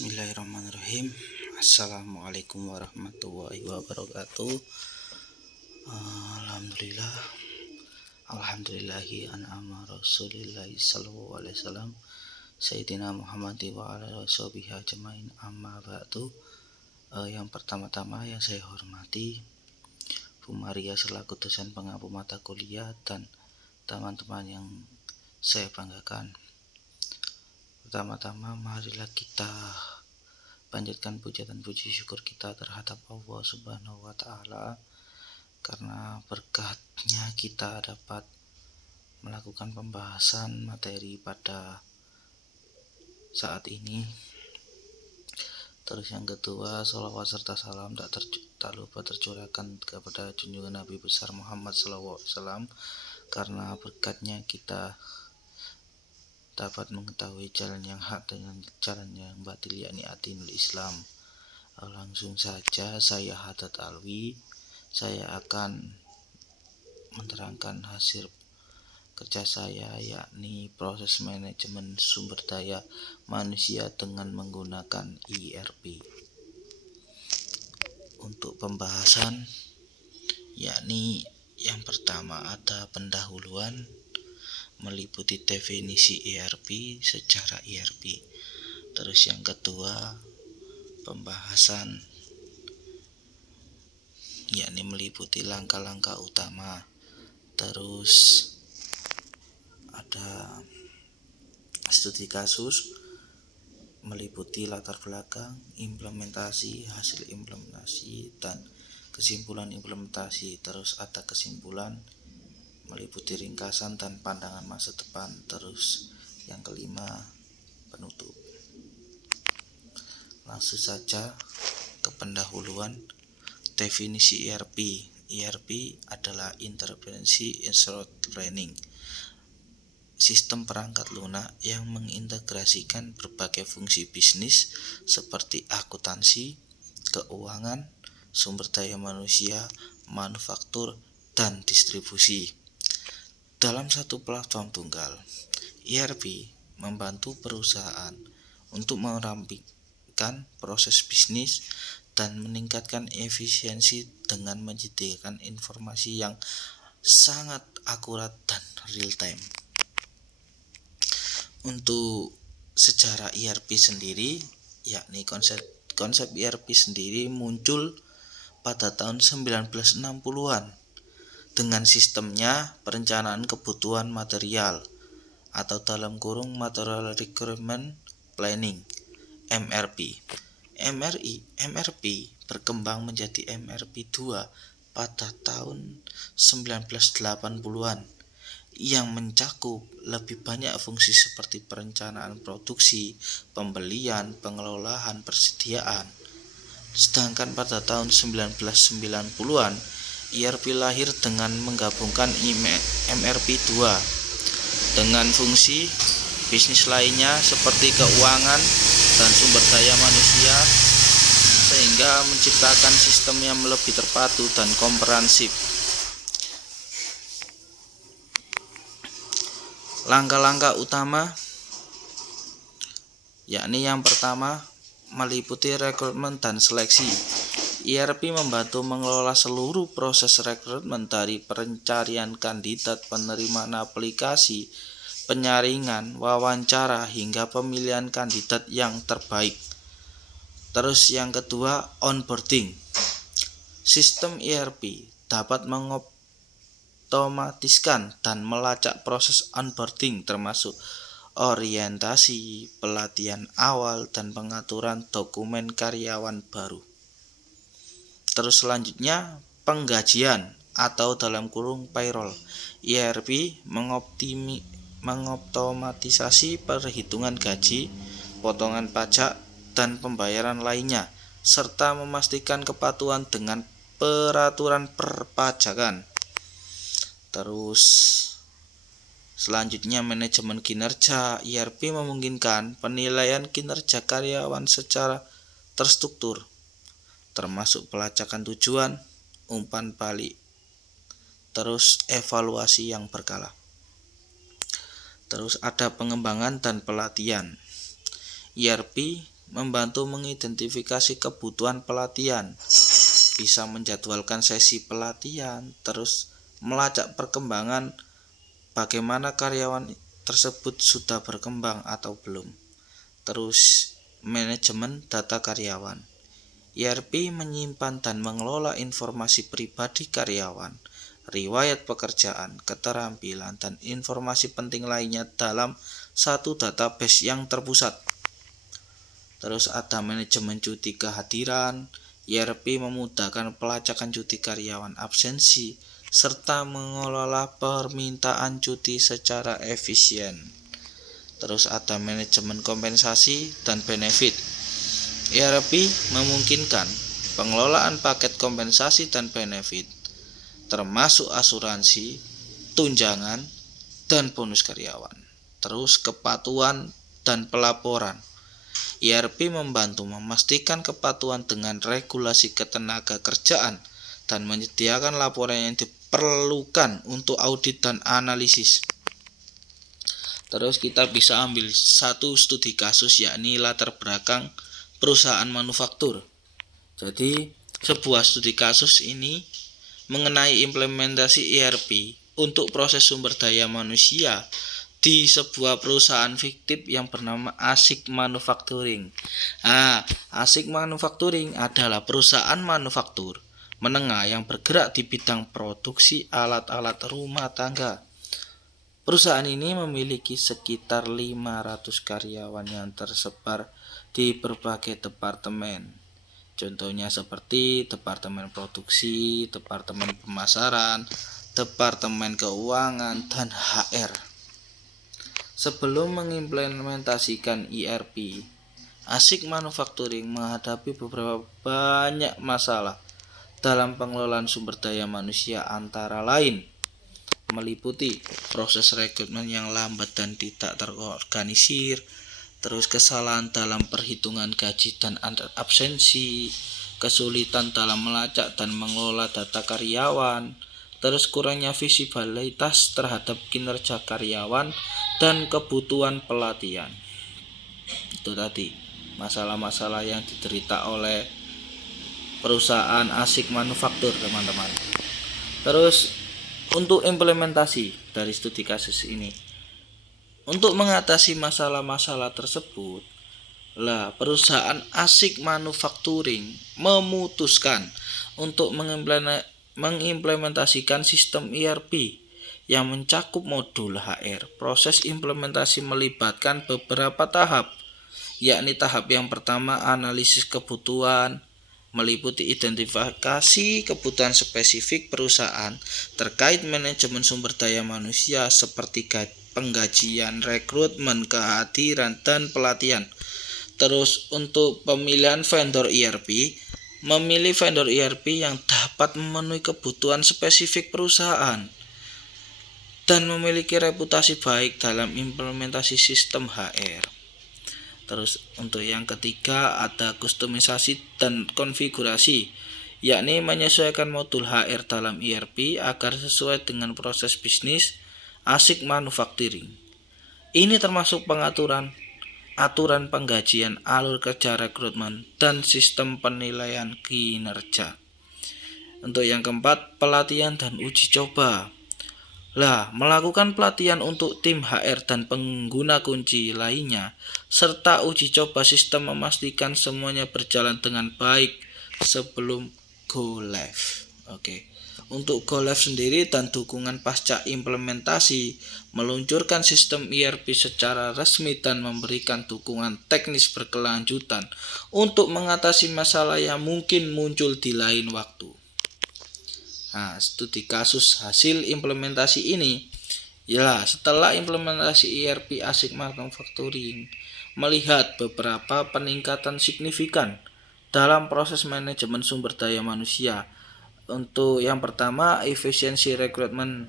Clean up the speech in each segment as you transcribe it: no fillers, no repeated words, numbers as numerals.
Bismillahirrahmanirrahim. Assalamualaikum warahmatullahi wabarakatuh. Alhamdulillah. Alhamdulillahi an'ama rasulillahi sallallahu alaihi wasallam Sayyidina Muhammad wa ala washabihi ajmain, amma ba'du. Yang pertama-tama yang saya hormati Bu Maria selaku dosen pengampu mata kuliah dan teman-teman yang saya banggakan. Pertama-tama marilah kita panjatkan puja dan puji syukur kita terhadap Allah Subhanahu wa Ta'ala, karena berkatnya kita dapat melakukan pembahasan materi pada saat ini. Terus yang kedua, sholawat serta salam tak lupa tercurahkan kepada junjungan Nabi besar Muhammad SAW, karena berkatnya kita dapat mengetahui jalan yang hak dengan jalan yang batil, yakni adinul Islam. Langsung saja, saya Haddad Alwi. Saya akan menerangkan hasil kerja saya, yakni proses manajemen sumber daya manusia dengan menggunakan ERP. Untuk pembahasan, yakni yang pertama ada pendahuluan meliputi definisi ERP, sejarah ERP. Terus yang kedua, pembahasan yakni meliputi langkah-langkah utama. Terus ada studi kasus meliputi latar belakang, implementasi, hasil implementasi, dan kesimpulan implementasi. Terus ada kesimpulan meliputi ringkasan dan pandangan masa depan. Terus yang kelima, penutup. Langsung saja ke pendahuluan. Definisi ERP. ERP adalah Intervensi Instrument Planning, sistem perangkat lunak yang mengintegrasikan berbagai fungsi bisnis seperti akuntansi, keuangan, sumber daya manusia, manufaktur, dan distribusi dalam satu platform tunggal. ERP membantu perusahaan untuk merampingkan proses bisnis dan meningkatkan efisiensi dengan menyediakan informasi yang sangat akurat dan real time. Untuk sejarah ERP sendiri, yakni konsep ERP sendiri muncul pada tahun 1960-an dengan sistemnya perencanaan kebutuhan material atau dalam kurung Material Requirement Planning, MRP. MRP berkembang menjadi MRP 2 pada tahun 1980-an yang mencakup lebih banyak fungsi seperti perencanaan produksi, pembelian, pengelolaan, persediaan. Sedangkan pada tahun 1990-an ERP lahir dengan menggabungkan MRP 2 dengan fungsi bisnis lainnya seperti keuangan dan sumber daya manusia, sehingga menciptakan sistem yang lebih terpadu dan komprehensif. Langkah-langkah utama, yakni yang pertama meliputi rekrutmen dan seleksi. ERP membantu mengelola seluruh proses rekrutmen dari pencarian kandidat, penerimaan aplikasi, penyaringan, wawancara, hingga pemilihan kandidat yang terbaik. Terus yang kedua, onboarding. Sistem ERP dapat mengotomatiskan dan melacak proses onboarding, termasuk orientasi, pelatihan awal, dan pengaturan dokumen karyawan baru. Terus selanjutnya, penggajian atau dalam kurung payroll. ERP mengotomatisasi perhitungan gaji, potongan pajak, dan pembayaran lainnya, serta memastikan kepatuhan dengan peraturan perpajakan. Terus selanjutnya, manajemen kinerja. ERP memungkinkan penilaian kinerja karyawan secara terstruktur, termasuk pelacakan tujuan, umpan balik, terus evaluasi yang berkala. Terus ada pengembangan dan pelatihan. ERP membantu mengidentifikasi kebutuhan pelatihan, bisa menjadwalkan sesi pelatihan, terus melacak perkembangan bagaimana karyawan tersebut sudah berkembang atau belum. Terus manajemen data karyawan. ERP menyimpan dan mengelola informasi pribadi karyawan, riwayat pekerjaan, keterampilan, dan informasi penting lainnya dalam satu database yang terpusat. Terus ada manajemen cuti kehadiran. ERP memudahkan pelacakan cuti karyawan absensi serta mengelola permintaan cuti secara efisien. Terus ada manajemen kompensasi dan benefit. ERP memungkinkan pengelolaan paket kompensasi dan benefit, termasuk asuransi, tunjangan, dan bonus karyawan. Terus kepatuhan dan pelaporan. ERP membantu memastikan kepatuhan dengan regulasi ketenaga kerjaan dan menyediakan laporan yang diperlukan untuk audit dan analisis. Terus kita bisa ambil satu studi kasus, yakni latar belakang perusahaan manufaktur. Jadi sebuah studi kasus ini mengenai implementasi ERP untuk proses sumber daya manusia di sebuah perusahaan fiktif yang bernama ASIC Manufacturing. ASIC Manufacturing adalah perusahaan manufaktur menengah yang bergerak di bidang produksi alat-alat rumah tangga. Perusahaan ini memiliki sekitar 500 karyawan yang tersebar di berbagai departemen. Contohnya seperti departemen produksi, departemen pemasaran, departemen keuangan, dan HR. Sebelum mengimplementasikan ERP, ASIC Manufacturing menghadapi beberapa banyak masalah dalam pengelolaan sumber daya manusia, antara lain meliputi proses rekrutmen yang lambat dan tidak terorganisir, terus kesalahan dalam perhitungan gaji dan absensi, kesulitan dalam melacak dan mengelola data karyawan, terus kurangnya visibilitas terhadap kinerja karyawan dan kebutuhan pelatihan. Itu tadi masalah-masalah yang diderita oleh perusahaan ASIC Manufaktur, teman-teman. Terus untuk implementasi dari studi kasus ini, untuk mengatasi masalah-masalah tersebut, perusahaan ASIC Manufacturing memutuskan untuk mengimplementasikan sistem ERP yang mencakup modul HR. Proses implementasi melibatkan beberapa tahap, yakni tahap yang pertama analisis kebutuhan, meliputi identifikasi kebutuhan spesifik perusahaan terkait manajemen sumber daya manusia seperti penggajian, rekrutmen, kehadiran, dan pelatihan. Terus untuk pemilihan vendor ERP, memilih vendor ERP yang dapat memenuhi kebutuhan spesifik perusahaan dan memiliki reputasi baik dalam implementasi sistem HR. Terus untuk yang ketiga ada kustomisasi dan konfigurasi, yakni menyesuaikan modul HR dalam ERP agar sesuai dengan proses bisnis ASIC Manufacturing. Ini termasuk aturan penggajian, alur kerja rekrutmen, dan sistem penilaian kinerja. Untuk yang keempat, pelatihan dan uji coba. Melakukan pelatihan untuk tim HR dan pengguna kunci lainnya, serta uji coba sistem memastikan semuanya berjalan dengan baik sebelum go live. Untuk go live sendiri dan dukungan pasca implementasi, meluncurkan sistem ERP secara resmi dan memberikan dukungan teknis berkelanjutan untuk mengatasi masalah yang mungkin muncul di lain waktu. Studi kasus hasil implementasi ini, setelah implementasi ERP ASIC Manufacturing melihat beberapa peningkatan signifikan dalam proses manajemen sumber daya manusia. Untuk yang pertama, efisiensi rekrutmen.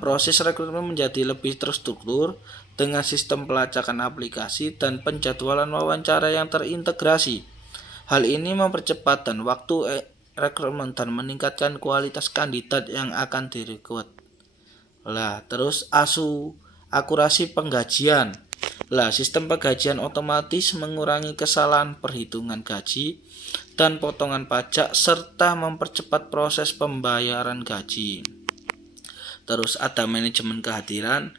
Proses rekrutmen menjadi lebih terstruktur dengan sistem pelacakan aplikasi dan penjadwalan wawancara yang terintegrasi. Hal ini mempercepat dan waktu rekrutmen dan meningkatkan kualitas kandidat yang akan direkrut. Terus akurasi penggajian. Lah, sistem penggajian otomatis mengurangi kesalahan perhitungan gaji dan potongan pajak serta mempercepat proses pembayaran gaji. Terus ada manajemen kehadiran.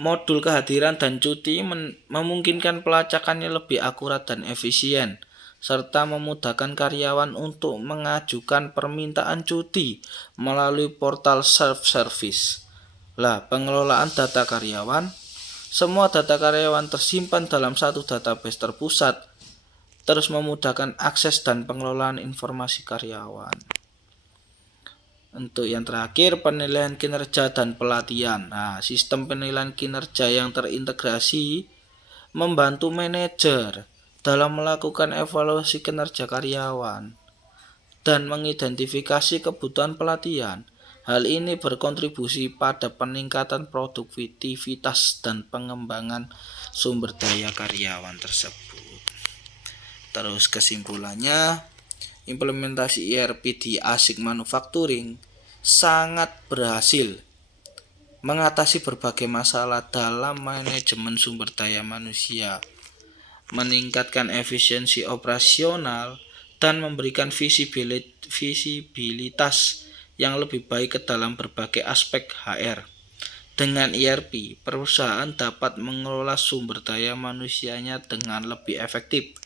Modul kehadiran dan cuti memungkinkan pelacakannya lebih akurat dan efisien, serta memudahkan karyawan untuk mengajukan permintaan cuti melalui portal self-service. Lah, pengelolaan data karyawan. Semua data karyawan tersimpan dalam satu database terpusat, terus memudahkan akses dan pengelolaan informasi karyawan. Untuk yang terakhir, penilaian kinerja dan pelatihan. Nah, sistem penilaian kinerja yang terintegrasi membantu manajer dalam melakukan evaluasi kinerja karyawan dan mengidentifikasi kebutuhan pelatihan. Hal ini berkontribusi pada peningkatan produktivitas dan pengembangan sumber daya karyawan tersebut. Terus kesimpulannya, implementasi ERP di ASIC Manufacturing sangat berhasil mengatasi berbagai masalah dalam manajemen sumber daya manusia, meningkatkan efisiensi operasional, dan memberikan visibilitas yang lebih baik ke dalam berbagai aspek HR. Dengan ERP, perusahaan dapat mengelola sumber daya manusianya dengan lebih efektif,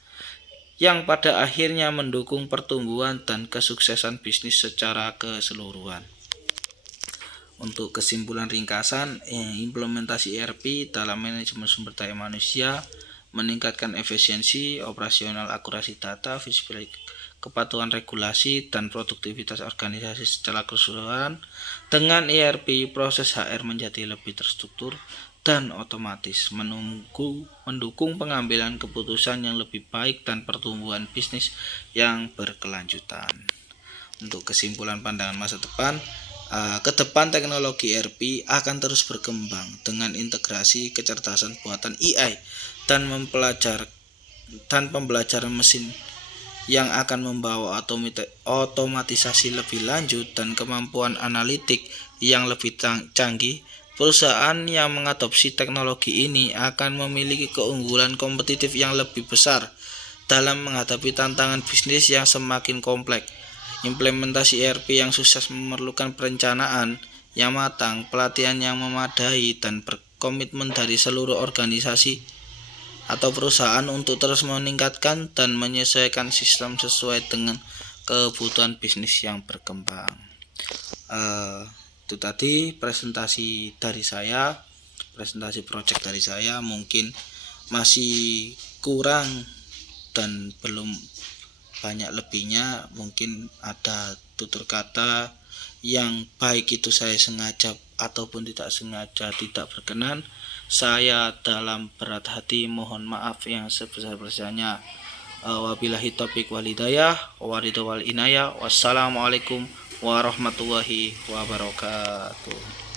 yang pada akhirnya mendukung pertumbuhan dan kesuksesan bisnis secara keseluruhan. Untuk kesimpulan ringkasan, implementasi ERP dalam manajemen sumber daya manusia meningkatkan efisiensi operasional, akurasi data, visibilitas, kepatuhan regulasi, dan produktivitas organisasi secara keseluruhan. Dengan ERP, proses HR menjadi lebih terstruktur dan otomatis, mendukung pengambilan keputusan yang lebih baik dan pertumbuhan bisnis yang berkelanjutan. Untuk kesimpulan pandangan masa depan, ke depan teknologi ERP akan terus berkembang dengan integrasi kecerdasan buatan AI dan pembelajaran mesin yang akan membawa otomatisasi lebih lanjut dan kemampuan analitik yang lebih canggih. Perusahaan yang mengadopsi teknologi ini akan memiliki keunggulan kompetitif yang lebih besar dalam menghadapi tantangan bisnis yang semakin kompleks. Implementasi ERP yang sukses memerlukan perencanaan yang matang, pelatihan yang memadai, dan berkomitmen dari seluruh organisasi atau perusahaan untuk terus meningkatkan dan menyesuaikan sistem sesuai dengan kebutuhan bisnis yang berkembang. Itu tadi presentasi project dari saya. Mungkin masih kurang dan belum banyak lebihnya, mungkin ada tutur kata yang baik itu saya sengaja ataupun tidak sengaja tidak berkenan. Saya dalam berat hati mohon maaf yang sebesar-besarnya. Wabillahi taufiq wal hidayah, waridho wal inayah. Wassalamualaikum warahmatullahi wabarakatuh.